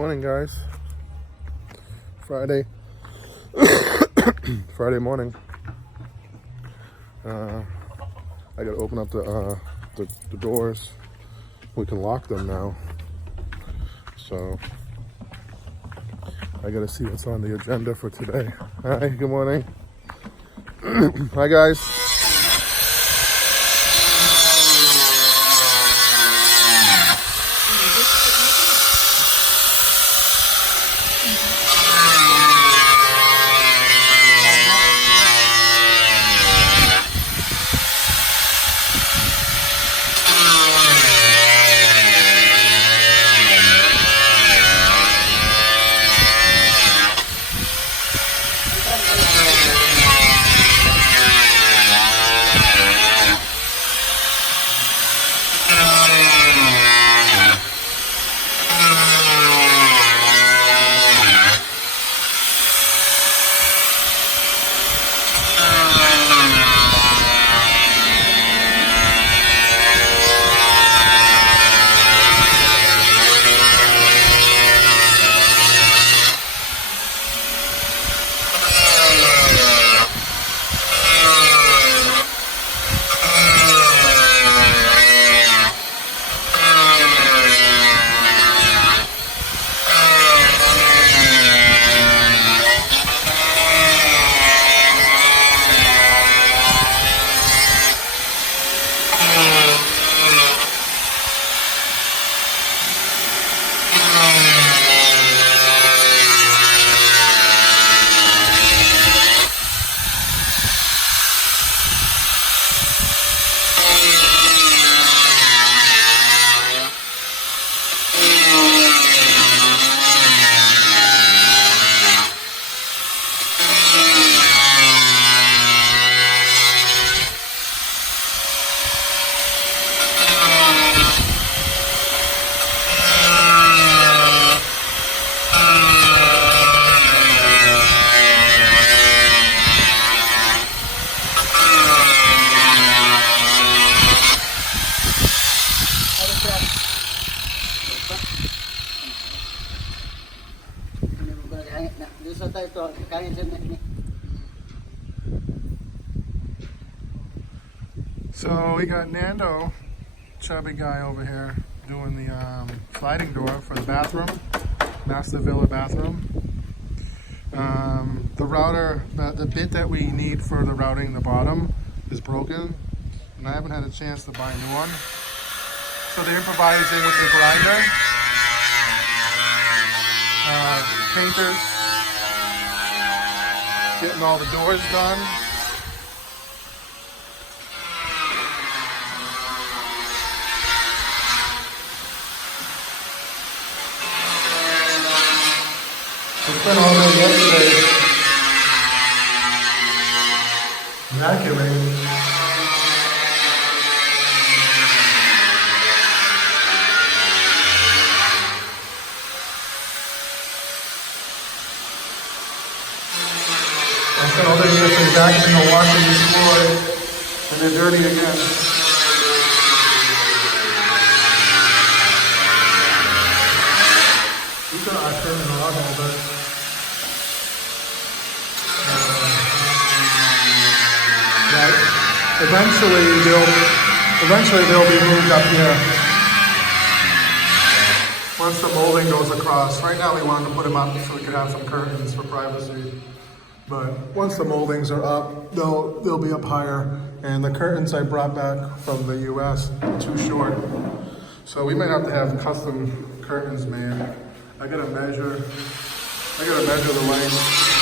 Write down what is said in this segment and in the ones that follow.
morning, guys. Friday. Friday morning. I gotta open up the doors. We can lock them now. So I gotta see what's on the agenda for today. Hi, good morning. Hi, guys. So we got Nando, chubby guy over here, doing the sliding door for the bathroom, master villa bathroom. The router, the bit that we need for the routing the bottom is broken, and I haven't had a chance to buy a new one. So they're improvising with the grinder, painters, getting all the doors done. We spent all day yesterday vacuuming. I spent all day yesterday vacuuming and washing these floors, and they're dirty again. These are our curtain rod holders. Eventually they'll be moved up here once the molding goes across. Right now we wanted to put them up so we could have some curtains for privacy. But once the moldings are up, they'll be up higher. And the curtains I brought back from the US are too short. So we might have to have custom curtains made. I gotta measure the length.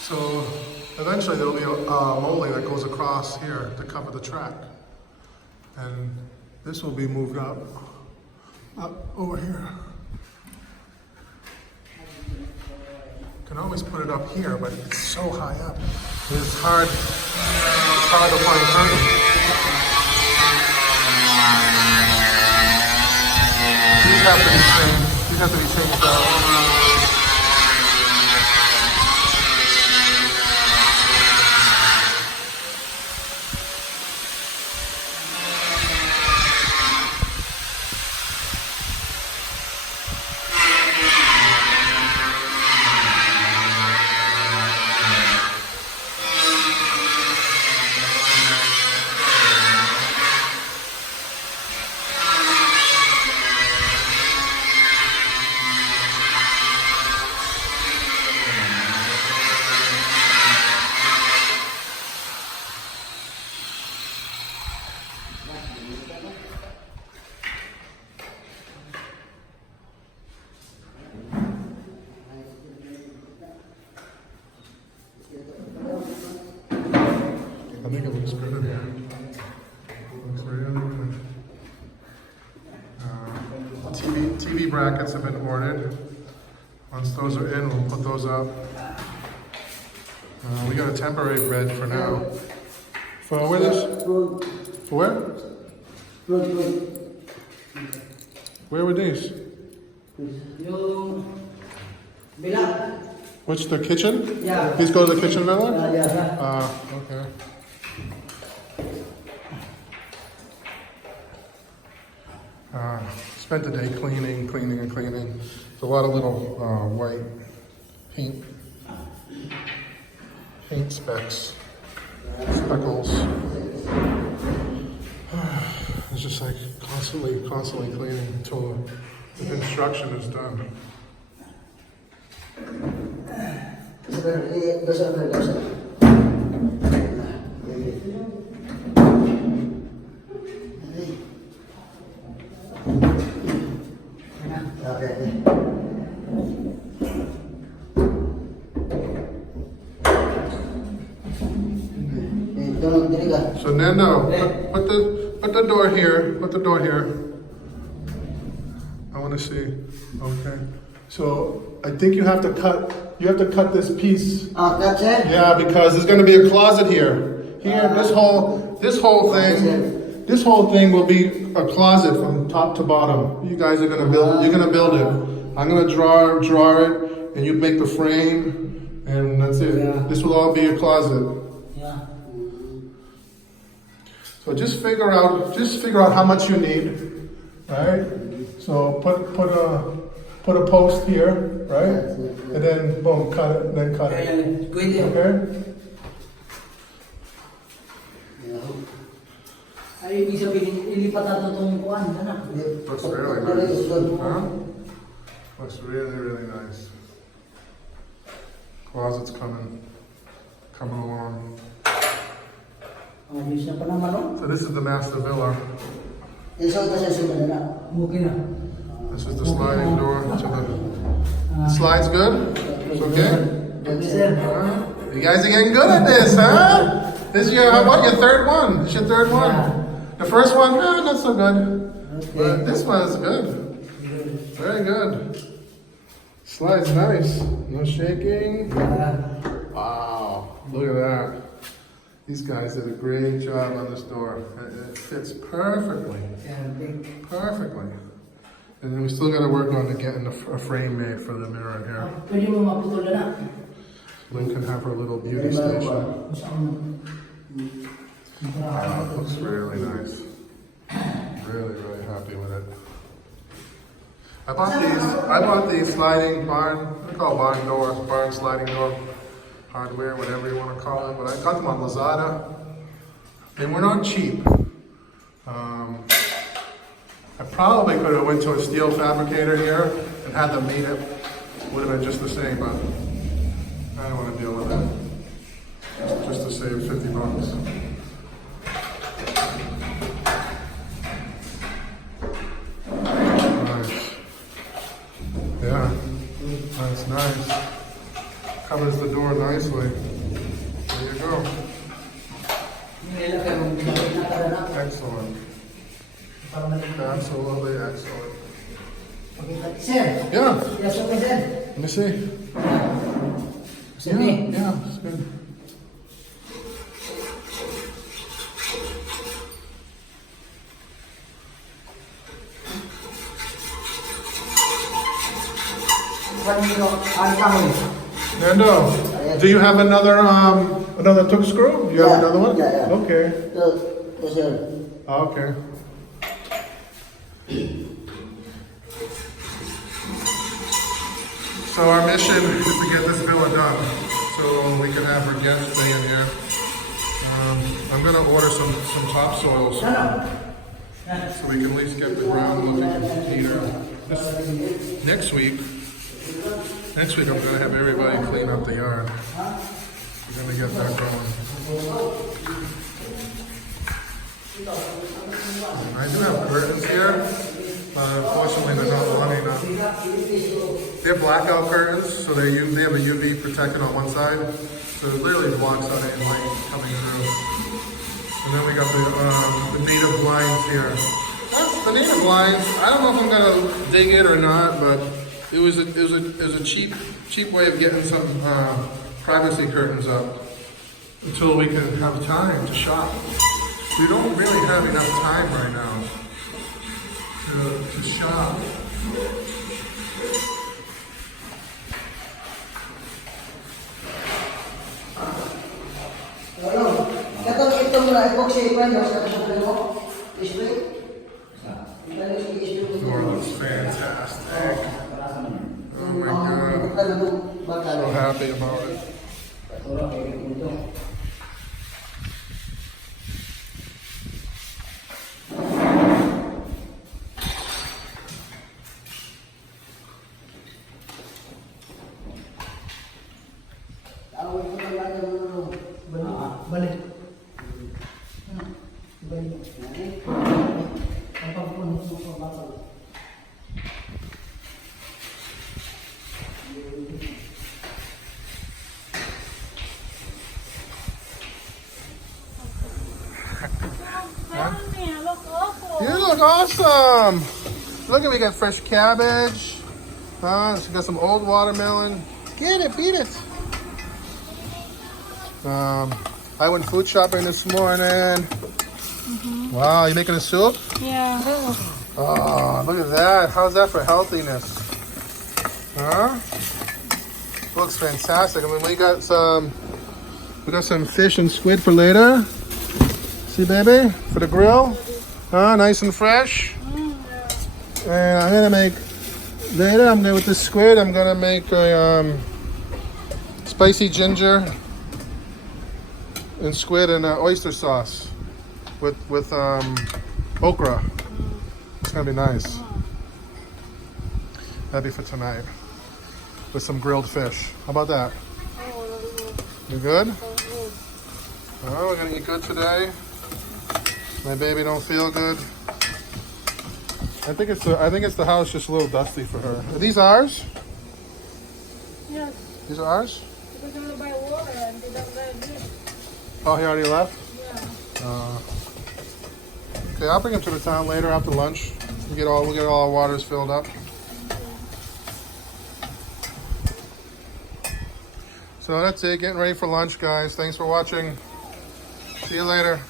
So eventually there'll be a molding that goes across here to cover the track. And this will be moved up over here. Can always put it up here, but it's so high up. It's hard to find curtains. These have to be changed out. brackets have been ordered. Once those are in, we'll put those up. We got a temporary bed for now. For where this? For where? Where were these? Yung bila. Which, the kitchen? Yeah. These go to the kitchen villa? Yeah. Okay. Spent the day cleaning. There's a lot of little white paint speckles. It's just like constantly cleaning until the construction is done. So Nando, put the door here. Put the door here. I want to see. Okay. So I think you have to cut. You have to cut this piece. That's it? Yeah, because there's going to be a closet here. Here, this whole thing will be a closet from top to bottom. You guys are going to build. You're going to build it. I'm going to draw it, and you make the frame, and that's it. Yeah. This will all be a closet. Yeah. So just figure out how much you need, right? So put a post here, right? And then boom, cut it, then cut it. Okay? Ay, ibig sabihin, ilipat natin itong kuhan, anak. Looks really nice. Huh? Looks really nice. Closet's coming along. Oh, bisa pa naman, no? So this is the master villa. Okay na. This is the sliding door to the slide's good? It's okay? Okay, sir. You guys are getting good at this, huh? This is your third one. This is your third one. The first one, not so good. But this one is good. Very good. Slide's nice. No shaking. Wow. Look at that. These guys did a great job on this door. It fits perfectly. Perfectly. And then we still got to work on getting a frame made for the mirror here. Pwede mo maputol na. Lynn can have her little beauty station. It looks really nice. Really happy with it. I bought these sliding barn, they're called barn doors, barn sliding door hardware, whatever you want to call it, but I got them on Lazada. They were not cheap. I probably could have went to a steel fabricator here and had them made it. Would have been just the same, but I don't want to deal with that. Just to save 50 bucks. Nice. Yeah, that's nice. Covers the door nicely. There you go. Excellent. Absolutely excellent. Sir. Yeah. Yes, okay, sir. Let me see. Yeah, it's good. Nando, do you have another took screw? You have another one? Yeah. Okay. Yes, sir. Okay. So our mission is to get this villa done, so we can have our guests stay in here. I'm gonna order some topsoils, so we can at least get the ground looking neater. Next week I'm gonna have everybody clean up the yard. We're gonna get that going. I do have curtains here, but unfortunately they're not long enough. They're blackout curtains, so they have a UV protected on one side, so it literally blocks out any light coming through. And then we got the native blinds here. banana blinds. I don't know if I'm gonna dig it or not, but it was a cheap way of getting some privacy curtains up until we can have time to shop. We don't really have enough time right now to shop. Ito muna, epoxy pa yun. Display. Door looks fantastic. Oh my god. So happy about it. Balik. Balik. Ang pagpunod mo sa bakal. You look awesome! Look at, we got fresh cabbage. We got some old watermelon. Get it, beat it. I went food shopping this morning. Wow, you making a soup? Yeah. Oh, look at that. How's that for healthiness? Huh? Looks fantastic. I mean, we got some fish and squid for later. See, baby? For the grill. Nice and fresh. And I'm gonna make later. With the squid. I'm gonna make a spicy ginger and squid and oyster sauce with okra. It's gonna be nice. That'd be for tonight with some grilled fish. How about that? You good? Oh, we're gonna eat good today. My baby don't feel good. I think it's the house just a little dusty for her. Are these ours? Yes. These are ours? Because I'm gonna buy water and they don't let it. Oh, he already left? Yeah. Okay, I'll bring him to the town later after lunch. We'll get all our waters filled up. So that's it. Getting ready for lunch, guys. Thanks for watching. See you later.